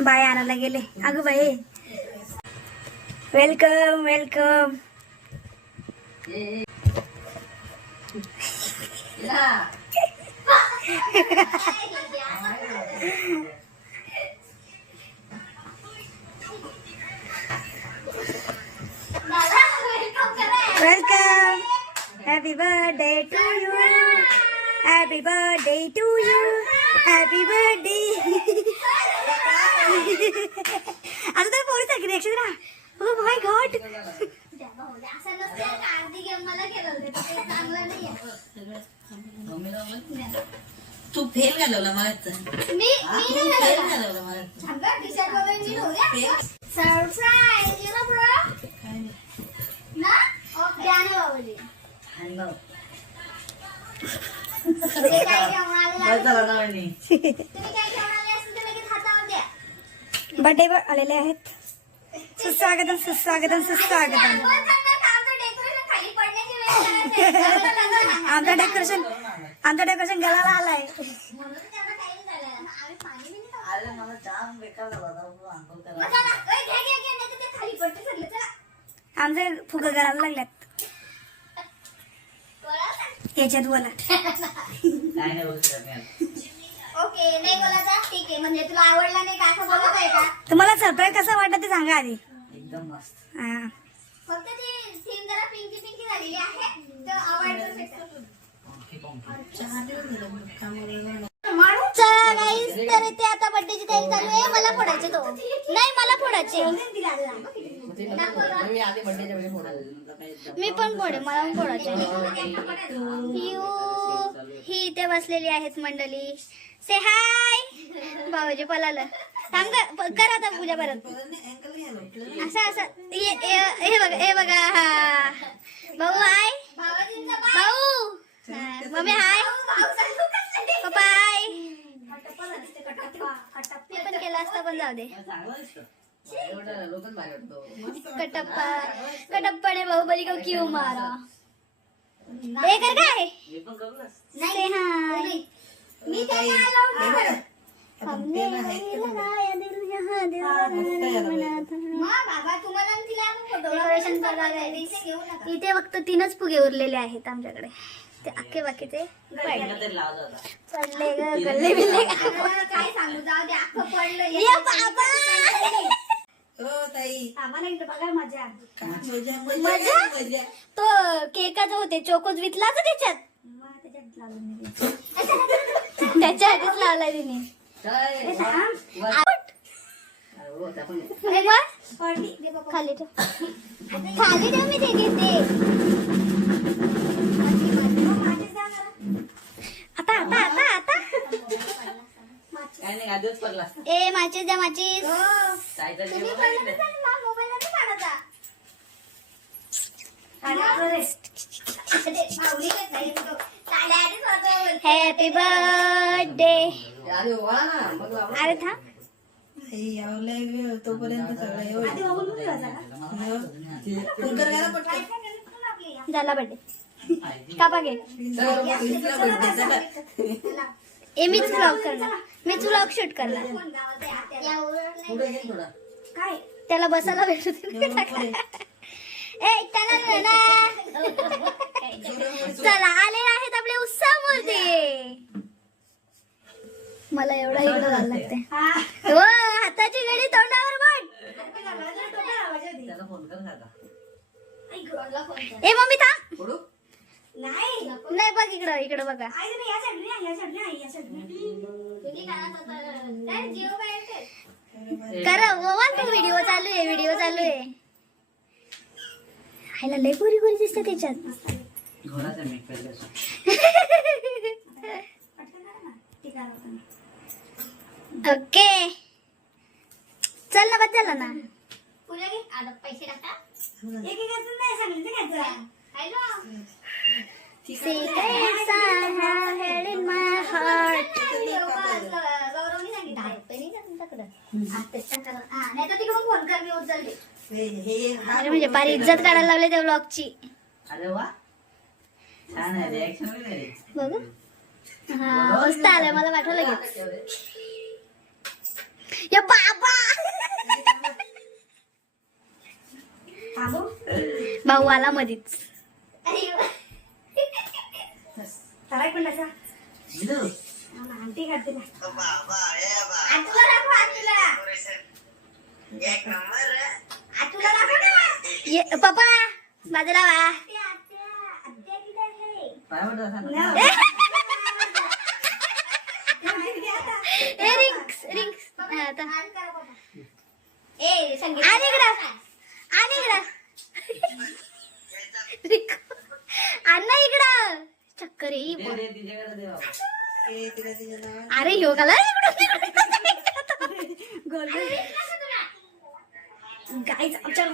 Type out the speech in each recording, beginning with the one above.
Bye आणायला गेले. अगं बाई welcome welcome. Welcome. Happy birthday to you. Happy birthday to you. Happy birthday. आता तर पोरी सारखी रिएक्शन राहा. Oh my God. Tu fail घालवला मला. Surprise you know bro. ना गाणे बाबाजी. तुम्ही काय घेऊन आले असेल तर लगेच हातावर द्या. बर्थडे आलेले आहेत. सुस्वागतम सुस्वागतम सुस्वागतम. आमचं डेकोरेशन गळाला आलाय. आमचे फुगे गळायला लागल्यात. याच्यात बोला. ओके नाही बोलायचा. ठीक आहे. म्हणजे तुला आवडला नाही का असं बोलत आहे का? तुम्हाला सरप्राईज कसं वाटतं ते सांगा आधी. एकदम मस्त. फक्त ती थीम जरा पिंकी पिंकी झालेली आहे. तर आवडतं. चला गाईस तर इथे आता बर्थडेची तयारी चालू आहे. मला फोडायचे तो नाही मला फोडायचे. मी पण फोडे. मला पण फोडायचे. ही इथे बसलेली आहेत मंडळी. से हाय. भाऊजी पळालं. थांब कर आता पूजा परत. असं असं हे बघा हे बघा. हा भाऊ हाय. भाऊ मम्मी हाय. पप्पा हाय. मी पण केला असता पण जाऊ दे. कटप्पा ने बाहुबली को क्यों मारा. हे कर काय से हाय. मी काय हमने लगाया दिल यहाँ दिल मना था. बाबा तुम्हाला डेकोरेशन करायला. इथे फक्त 3च फुगे उरलेले आहेत आमच्याकडे. ते अख्खे बाकीचे पडले ग गल्ले बिल्ले. काय सांगू जाऊ दे. अख्खं पडलं. बघा मजा तो केकाचं होते चोकोज वितला का त्याच्यात. त्याच्या आधीच लावलाय तिने. खाली ठेव. खाली ठेव. मी ते घेते. आता आता आता आता ए माचीस द्या माचीस. Happy birthday. अरे था तोपर्यंत झाला बर्थडे. कापा घे. मीच व्लॉग करणार. मीच व्लॉग शूट करणार. काय त्याला बसायला भेटत. चला आले आहेत आपले उत्साहमूर्ती. मला एवढा इकडं घालायला लागते. हो हाताची घडी तोंडावर बोट. ए मम्मी थांब. नाही बघ इकडं इकडं बघा. करा ओवा तो व्हिडिओ चालू आहे. व्हिडिओ चालू आहे. हायला लय गोरी गोरी दिसते त्याच्यात. ओके चल ना बस झालं ना. पैसे टाका. Secrets I have held in my heart. म्हणजे पारी इज्जत काढायला लावले त्या ब्लॉगची. अरे वा छान आहे रिॲक्शन वगैरे बघू हा मस्त आलंय मला पाठवा लगेच या बाबा भाऊ आला मधीच पप्पा बाजूला वा काय म्हणतो ए रिंक्स रिंक्स आता ए संगीत आणि इकडं अण्णा इकडं चक्कर येई अरे ह्यो गाला गोल गाईज आमच्या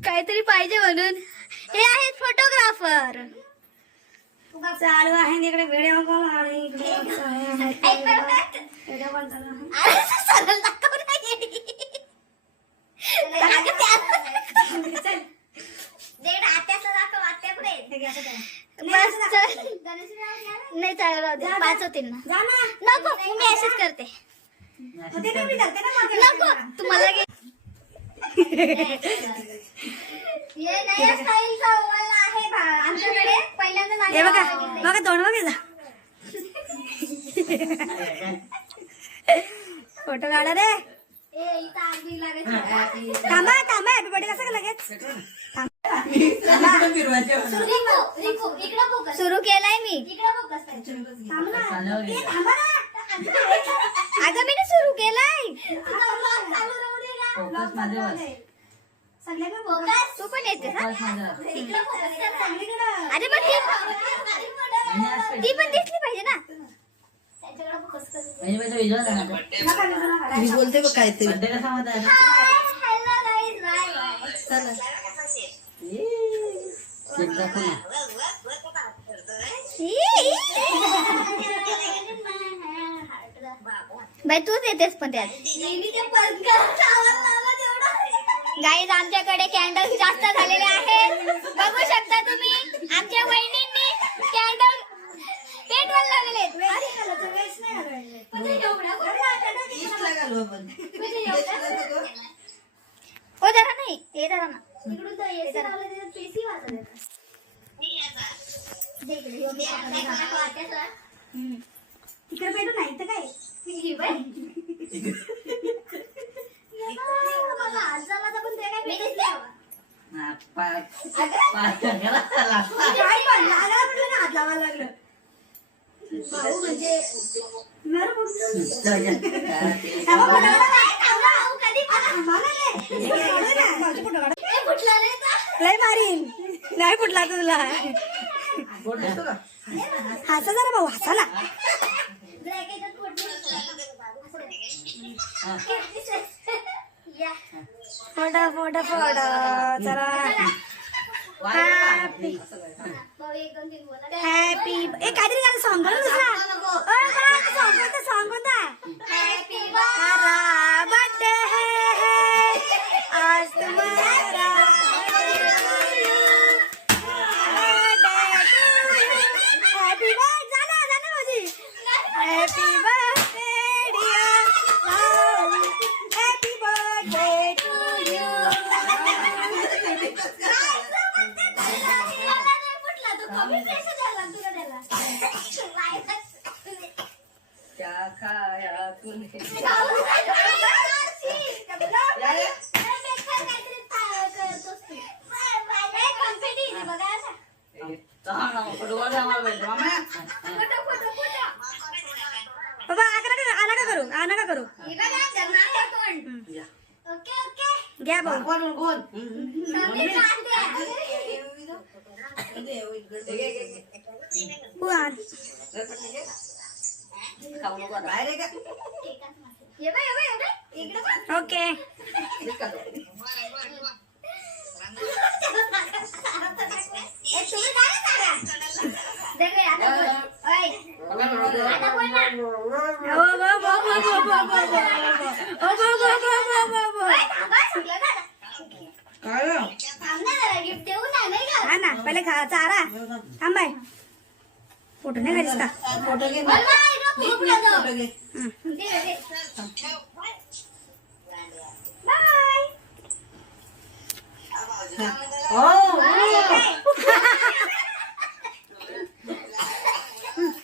काहीतरी पाहिजे म्हणून हे आहेत फोटोग्राफर चालू आहे इकडे व्हिडिओ कॉल आणि इकडे नाही चालेल 5 होतील ना नको मी अशीच करते नको तुम्हाला हे बघा बघा दोन बघा फोटो काढा रे थांबा थांबा हॅपी बर्थडे कसं लगेच सुरू केलाय मी अगं मी सुरू केलाय तू पण येते अरे पण ती पण दिसली पाहिजे ना मी बोलते बघ काय ते कसा बाई तूच येतेस पण त्यात गाईज आमच्याकडे कॅन्डल जास्त झालेले आहेत बघू शकता तुम्ही आमच्या वहिनींनी कॅन्डल पेटवायला लागलेत ओ जरा नाही हे जरा ना तिकडे पेटू नाही तर काय लय मारीन नाही फुटला तुला हसा जरा भाऊ हसा ना फोडा फोडा फोडा चला हॅपी हॅपी एक काहीतरी गाणं सॉन्ग बोल दुसरा सॉन्ग कोणता हॅपी बर्थडे आज तुम्हारा हॅपी बर्थडे जाना जाना माझी happy birthday dear happy birthday to you क्या खाया तूने बाबा आना का करू घ्या भाऊ ओके गिफ्ट देऊ नाही का? हा ना पहिले खा चारा थांबाय फोटो नाही घालीस का फोटो घे बोल बाई, नको उघडू दे. फोटो घे दे, दे. बाय.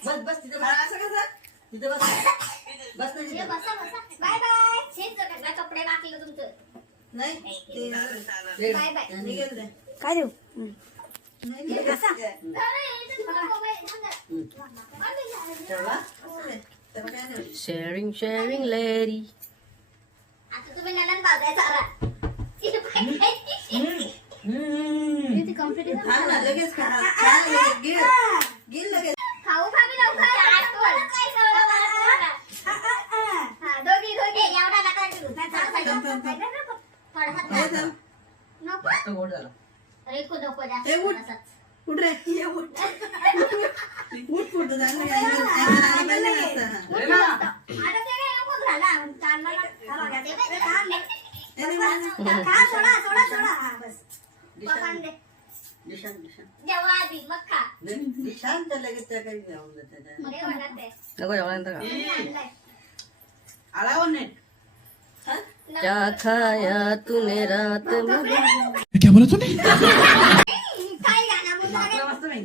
बस बस तिथे बस. असं कसं तिथे बस बस ना ये तिथे. बसा, बसा. Bye bye. हेच सगळं कपडे टाकले तुमचं. नाही बाय बाय. निघेल ते. काय देऊ कसा ठेवा. त्याला काय नाही शेअरिंग शेअरिंग लेडी. आता तुम्ही नंदन बाजारात चारा. तिथे बाय बाय. किती comfortable. थांब ना लगेच खा खा लगेच गिल गिल लगेच खाऊ खा मी लवकर. काय सवय मला. हा, दोघी एवढा नका देऊ. थोडासा हे थांब. नको. तो गोड झाला. अरे नको जास्त. हे उठ. थोडासाच. उठ रे ये उठ उठ फोटो झालं अँगल आली पाहिजे ना असं. अरे वा. आता ते काय नको झाला. चालला ना. हा बघा, ते काय थांब दे. खा, सोडा, सोडा, सोडा. हा, बस. पकान दे. दिशान दिशान जेव्हा आधी मग खा. दिशान तर लगेच त्या काही घेऊन जाते मग हे म्हणत आहे. नको एवढ्यांदा का. मी आणलंय. आला कोण नाही क्या खाया तूने रात में. काय गाणं बोलला रे? मस्त नाही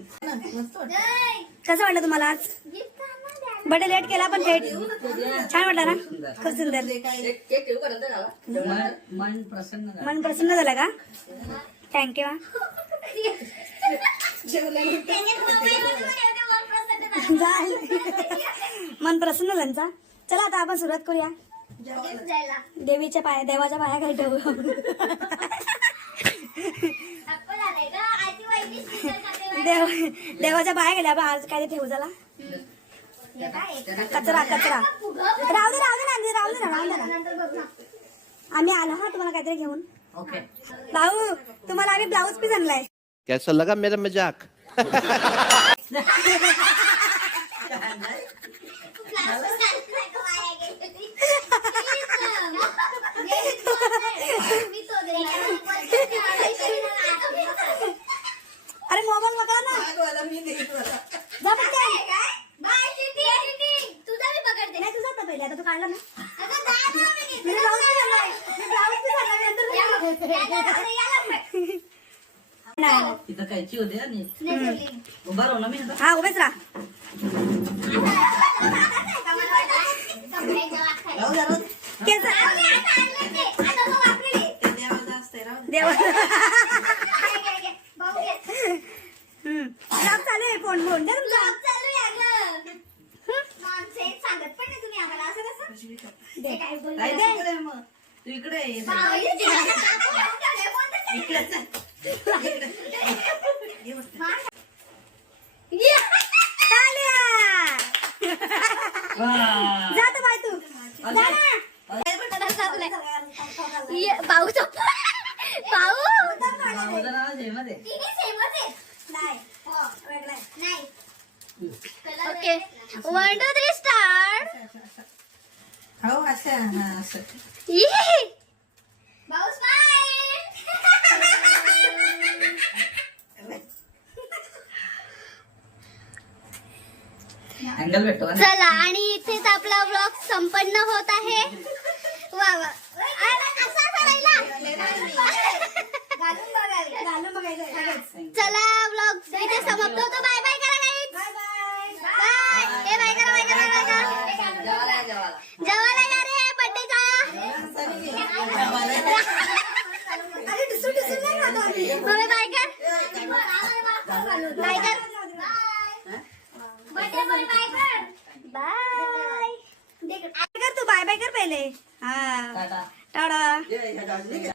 मस्त वाटतं. जय. कसं वाटलं तुम्हाला आज गिफ्ट आणलं द्यायला. बर्थडे लेट केला पण थेट छान वाटलं ना खूप सुंदर केक ठेवू का नंतर खावा? मन प्रसन्न झालं. मन प्रसन्न झालं का थँक्यू त्याने मोबाईलवर एवढे वर प्रसन्न झालं. मन प्रसन्न झालं ना? चला आता आपण सुरुवात करूया गिफ्ट द्यायला. देवाच्या पाया काय ठेवू अप्पा झालंय का? आजी वहिनी स्पीकर खाते बाई. देवाच्या पाया गेल्या आपण आज काय ते ठेवू झाला हे काय? कचरा कचरा फुगं. राहू दे राहू दे ना नंतर बघ ना. आम्ही आलो हा तुम्हाला काहीतरी घेऊन ओके. भाऊ तुम्हाला आम्ही ब्लाऊज पीस आणलाय कैसा लगा मेरा मजाक क्लासवर चाललंय का वाया गेली? मी तो दे. अरे मोबाईल बघा ना मागवायला मी देईन मला. जा पण ते. बाय चिठी, चिठी. तुझा मी पकडते. नाही तुझा होता पहिले आता तू काढला ना अगं जा ना, मी मी घेतलं. ब्लाऊज पीस आणलाय मी ब्लाऊज पीस आणलाय मी नंतर याला, घेते. याला, याला. नाही तिथं कायची होते ना नी. नाही ठेवली. उभा राहू ना मी आता. हा उभेच राहा कपड्याच्या वाखाली. राहू द्या, राहू द्या. केस आता आणलं ते. आता तो वापरेल. ते देवाचं असतंय, राहू द्या. देवा घे, घे, घे. भाऊ घे. काम चालू आहे फोन फोन दे तुमचा ब्लॉग चालू आहे अगं. माणसं एक सांगत पण नाही तुम्ही आम्हाला असं कसं? ते काय बोलले? राहू दे इकडे मग. तू इकडे ये. बावळी तिला काकू बोलतात, हे बोलतात ते. इकडे चल. टाळ्या! जा तर बाय तू जा ना भाऊ तो भाऊ माझं नाव आहे मध्ये. तिन्ही सेमच आहेत. नाही हो वेगळा आहे. नाही ओके 1 2 3 स्टार्ट हो असं हा असं भाऊ स्माइल अँगल भेटतो का? चला आणि इथेच आपला व्लॉग संपन्न होत आहे वा वा असा करायला घालून बघायचं आहे लगेच. चला व्लॉग इथे समाप्त होतो बाय बाय करा गाईज बाय बाय बाय ए बाय करा बाय करा बाय करा जेवायला जेवायला. जेवायला जा रे बर्थडेचा अरे डिसून डिसून नाही खातो आम्ही. मम्मी बाय कर बाय कर बर्थडे बोल बाय कर बाय कर तू बाय बाय कर पहिले हा टाटा. टाळा ये, ह्या गाडीने घे.